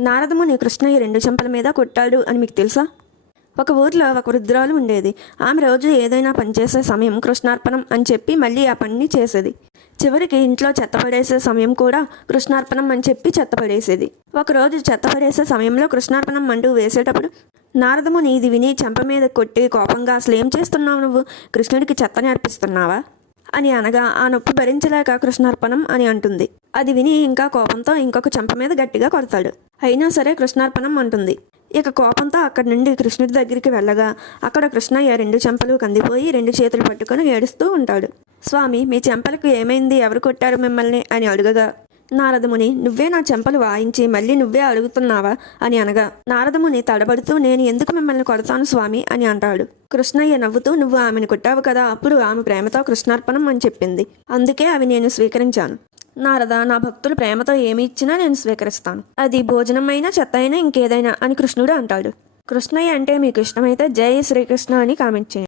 నారదముని కృష్ణయ్య రెండు చెంపల మీద కొట్టాడు అని మీకు తెలుసా? ఒక ఊర్లో ఒక వృద్ధురాలు ఉండేది. ఆమె రోజు ఏదైనా పని చేసే సమయం కృష్ణార్పణం అని చెప్పి మళ్ళీ ఆ పనిని చేసేది. చివరికి ఇంట్లో చెత్త పడేసే సమయం కూడా కృష్ణార్పణం అని చెప్పి చెత్త పడేసేది. ఒకరోజు చెత్త పడేసే సమయంలో కృష్ణార్పణం అంటూ వేసేటప్పుడు నారదముని ఇది విని చెంప మీద కొట్టి కోపంగా అసలు ఏం చేస్తున్నావు నువ్వు? కృష్ణుడికి చెత్తని అర్పిస్తున్నావా? అని అనగా ఆ నొప్పి భరించలేక కృష్ణార్పణం అని అంటుంది. అది విని ఇంకా కోపంతో ఇంకొక చెంప మీద గట్టిగా కొడతాడు. అయినా సరే కృష్ణార్పణం అంటుంది. ఇక కోపంతో అక్కడి నుండి కృష్ణుడి దగ్గరికి వెళ్ళగా అక్కడ కృష్ణయ్య రెండు చెంపలు కందిపోయి రెండు చేతులు పట్టుకొని ఏడుస్తూ ఉంటాడు. స్వామి మీ చెంపలకు ఏమైంది? ఎవరు కొట్టారు మిమ్మల్ని? అని అడుగగా నారదముని నువ్వే నా చెంపలు వాయించి మళ్ళీ నువ్వే అడుగుతున్నావా? అని అనగా నారదముని తడబడుతూ నేను ఎందుకు మిమ్మల్ని కొడతాను స్వామి? అని అంటాడు. కృష్ణయ్య నవ్వుతూ నువ్వు ఆమెను కొట్టావు కదా అప్పుడు ఆమె ప్రేమతో కృష్ణార్పణం అని చెప్పింది. అందుకే అవి నేను స్వీకరించాను. నారద నా భక్తులు ప్రేమతో ఏమి ఇచ్చినా నేను స్వీకరిస్తాను. అది భోజనమైనా చెత్త అయినా ఇంకేదైనా అని కృష్ణుడు అంటాడు. కృష్ణయ్య అంటే మీకు ఇష్టమైతే జై శ్రీకృష్ణ అని కామెంట్ చేయండి.